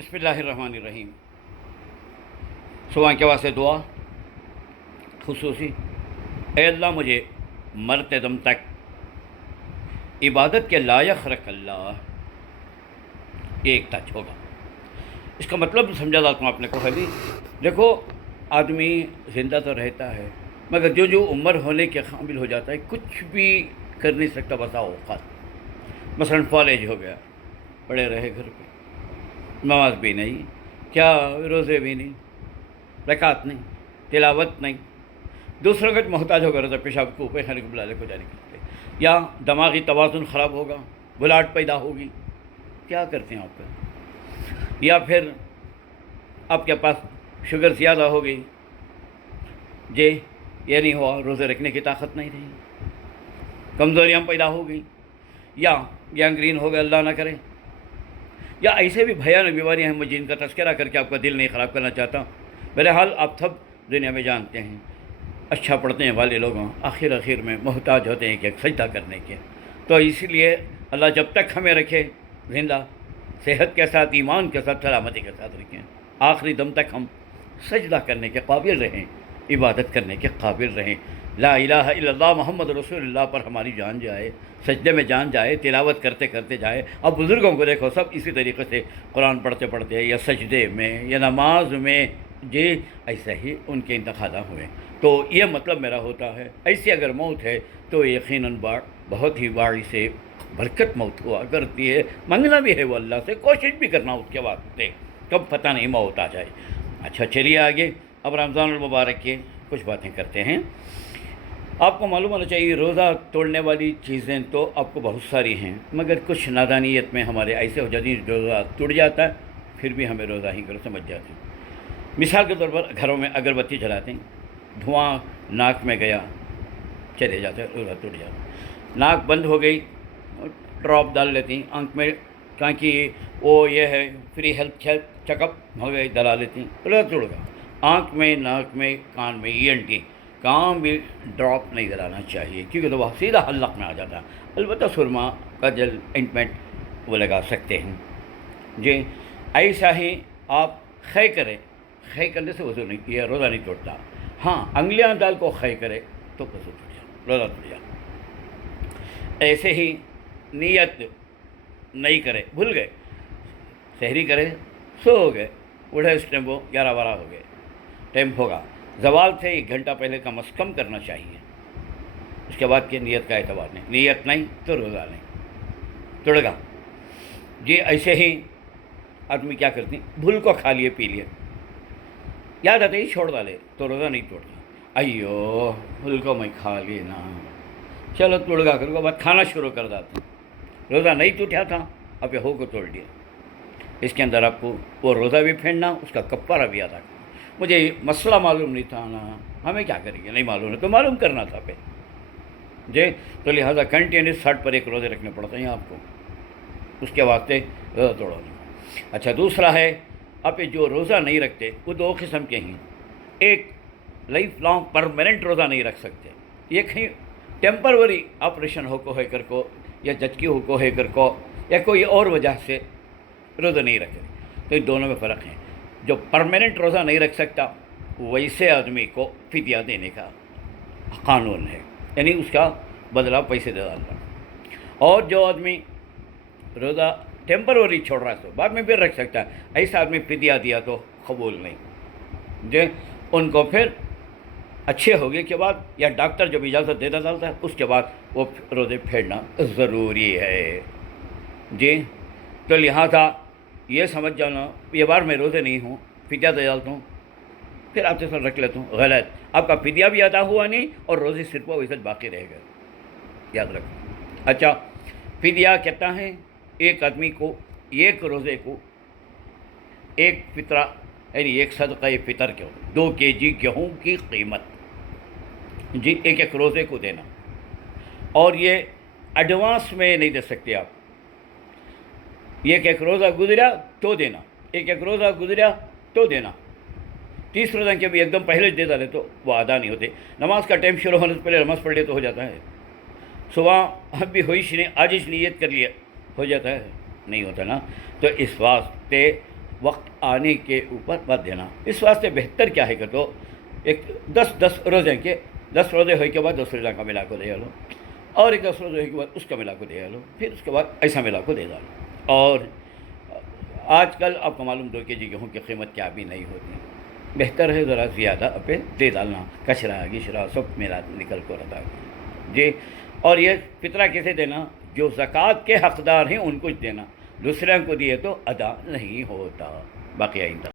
بسم اللہ الرحمن الرحیم۔ صبح کے واسطے دعا خصوصی: اے اللہ مجھے مرتے دم تک عبادت کے لائق رکھ اللہ۔ یہ ایک ٹچ ہوگا۔ اس کا مطلب سمجھا تھا آپ نے کو ابھی دیکھو، آدمی زندہ تو رہتا ہے مگر جو عمر ہونے کے قابل ہو جاتا ہے کچھ بھی کر نہیں سکتا بسا اوقات۔ مثلاً فالج ہو گیا، پڑے رہے گھر پہ، نماز بھی نہیں، کیا روزے بھی نہیں، زکوٰۃ نہیں، تلاوت نہیں، دوسروں کا محتاج ہوگا، روزہ پیشاب کو پیخانے کو بلالے کو جانے کے لیے، یا دماغی توازن خراب ہوگا، بلاٹ پیدا ہوگی، کیا کرتے ہیں آپ کا؟ یا پھر آپ کے پاس شوگر زیادہ ہو گئی، یہ نہیں ہوا، روزے رکھنے کی طاقت نہیں رہی، کمزوریاں پیدا ہو گئی، یا گینگرین ہو گیا، اللہ نہ کرے، یا ایسے بھی بھیانک بیماریاں ہیں میں جن کا تذکرہ کر کے آپ کا دل نہیں خراب کرنا چاہتا۔ بہرحال آپ سب دنیا میں جانتے ہیں، اچھا پڑھتے ہیں والے لوگ آخر میں محتاج ہوتے ہیں کہ ایک سجدہ کرنے کے۔ تو اسی لیے اللہ جب تک ہمیں رکھے زندہ، صحت کے ساتھ، ایمان کے ساتھ، سلامتی کے ساتھ رکھیں، آخری دم تک ہم سجدہ کرنے کے قابل رہیں، عبادت کرنے کے قابل رہیں، لا الہ الا اللہ محمد رسول اللہ پر ہماری جان جائے، سجدے میں جان جائے، تلاوت کرتے کرتے جائے۔ اب بزرگوں کو دیکھو، سب اسی طریقے سے قرآن پڑھتے پڑھتے یا سجدے میں یا نماز میں ایسا ہی ان کے انتقال ہوئے۔ تو یہ مطلب میرا ہوتا ہے، ایسی اگر موت ہے تو یقیناً بہت ہی باری سے برکت موت ہوا کرتی ہے۔ منگنا بھی ہے وہ اللہ سے، کوشش بھی کرنا اس کے واسطے، کب پتہ نہیں موت آ جائے۔ اچھا چلیے آگے، اب رمضان المبارک کے کچھ باتیں کرتے ہیں۔ آپ کو معلوم ہونا چاہیے روزہ توڑنے والی چیزیں تو آپ کو بہت ساری ہیں، مگر کچھ نادانیت میں ہمارے ایسے ہو جاتی ہے روزہ ٹوٹ جاتا ہے، پھر بھی ہمیں روزہ ہی کرو سمجھ جاتے ہیں۔ مثال کے طور پر گھروں میں اگربتی جلاتے ہیں، دھواں ناک میں گیا، چلے جاتے ہیں، روزہ ٹوٹ جاتا۔ ناک بند ہو گئی، ڈراپ ڈال لیتی ہیں آنکھ میں تاکہ وہ یہ ہے فری ہیلتھ چیک اپ ہو گئی، ڈلا لیتی ہیں، روزہ ٹوٹ گیا۔ آنکھ میں، ناک میں، کان میں، ENT کام بھی ڈراپ نہیں ڈلانا چاہیے کیونکہ تو وہ سیدھا حلق میں آ جاتا ہے۔ البتہ سرما کا جل اینٹمنٹ وہ لگا سکتے ہیں۔ جی ایسا ہی آپ خے کریں، خے کرنے سے وضو نہیں کیا، روزہ نہیں توڑتا۔ ہاں انگلیاں ڈال کو خے کرے تو وضو ٹوٹ جائے، روزہ ٹوٹ جائے۔ ایسے ہی نیت نہیں کرے، بھول گئے، سحری کرے، سو گئے، اڑے اس ٹائم وہ 11-12 ہو گئے، ٹائم ہوگا زوال سے 1 گھنٹہ پہلے کم از کم کرنا چاہیے۔ اس کے بعد کی نیت کا اعتبار نہیں، نیت نہیں تو روزہ نہیں توڑ گا۔ جی ایسے ہی آدمی کیا کرتے ہیں، بھول کو کھا لیے، پی لیے، یاد آتے ہی چھوڑ ڈالے تو روزہ نہیں توڑتا۔ ایو بھول کو میں کھا لیے نا، چلو توڑ گا کرو، بعد کھانا شروع کر دیتے، روزہ نہیں ٹوٹا تھا، اب یہ ہو کو توڑ دیا۔ اس کے اندر آپ کو وہ روزہ بھی پھیرنا، اس کا کفارہ بھی ادا کرنا۔ مجھے مسئلہ معلوم نہیں تھا نا، ہمیں کیا کریں گے، نہیں معلوم ہے تو معلوم کرنا تھا پہ جی، تو لہٰذا کنٹینیوس 60 پر 1 روزے رکھنے پڑتے ہیں آپ کو، اس کے واسطے روزہ توڑو نہیں۔ اچھا دوسرا ہے، آپ جو روزہ نہیں رکھتے وہ 2 قسم کے ہیں۔ ایک لائف لانگ پرماننٹ روزہ نہیں رکھ سکتے، یہ کہیں ٹیمپروری آپریشن ہو کو ہے کر کو، یا جچکی ہو کو ہے کر کو، یا کوئی اور وجہ سے روزہ نہیں رکھتے، تو ان دونوں میں فرق ہے۔ جو پرماننٹ روزہ نہیں رکھ سکتا ویسے آدمی کو فدیہ دینے کا قانون ہے، یعنی اس کا بدلہ پیسے دے ڈالنا۔ اور جو آدمی روزہ ٹیمپروری چھوڑ رہا ہے تو بعد میں پھر رکھ سکتا ہے، ایسا آدمی فدیہ دیا تو قبول نہیں جی، ان کو پھر اچھے ہوگے کے بعد یا ڈاکٹر جب اجازت دیتا ڈالتا ہے اس کے بعد وہ روزے پھیرنا ضروری ہے جی۔ تو لہٰذا یہ سمجھ جانا، یہ بار میں روزے نہیں ہوں، فدیہ دے ڈالتا ہوں، پھر آپ سے سر رکھ لیتا ہوں، غلط، آپ کا فدیہ بھی ادا ہوا نہیں اور روزے صرف ویسے باقی رہ گئے، یاد رکھیں۔ اچھا فدیہ کہتا ہے ایک آدمی کو 1 روزے کو 1 فطرہ یعنی 1 صدقہ فطر کے 2 kg گیہوں کی قیمت جی، 1 روزے کو دینا، اور یہ ایڈوانس میں نہیں دے سکتے آپ، 1 روزہ گزرا تو دینا، 1 روزہ گزرا تو دینا، 30 روزہ کے بھی ایک دم پہلے دے ڈالے تو وہ ادا نہیں ہوتے۔ نماز کا ٹائم شروع ہونے سے پہلے نماز پڑھ لے تو ہو جاتا ہے، صبح اب بھی ہوئی آج نیت کر لیا ہو جاتا ہے، نہیں ہوتا نا۔ تو اس واسطے وقت آنے کے اوپر مت دینا. اس واسطے بہتر کیا ہے کہ تو ایک 10 روزے کے 10 روزے ہوئے کے بعد 10 روزہ کا ملا کو دے لو, اور ایک 10 روزے ہوئے کے بعد اس کا ملا کو دے لو, پھر اس کے بعد ایسا ملا کو دے ڈالو. اور آج کل آپ کو معلوم 2 kg گیہوں کی قیمت کیا بھی نہیں ہوتی, بہتر ہے ذرا زیادہ پہ دے ڈالنا, کچرا گشرا سب میرا نکل کو رہتا ہے جی. اور یہ فطرہ کیسے دینا؟ جو زکوٰۃ کے حقدار ہیں ان کو دینا, دوسرے کو دیے تو ادا نہیں ہوتا. باقی آئندہ.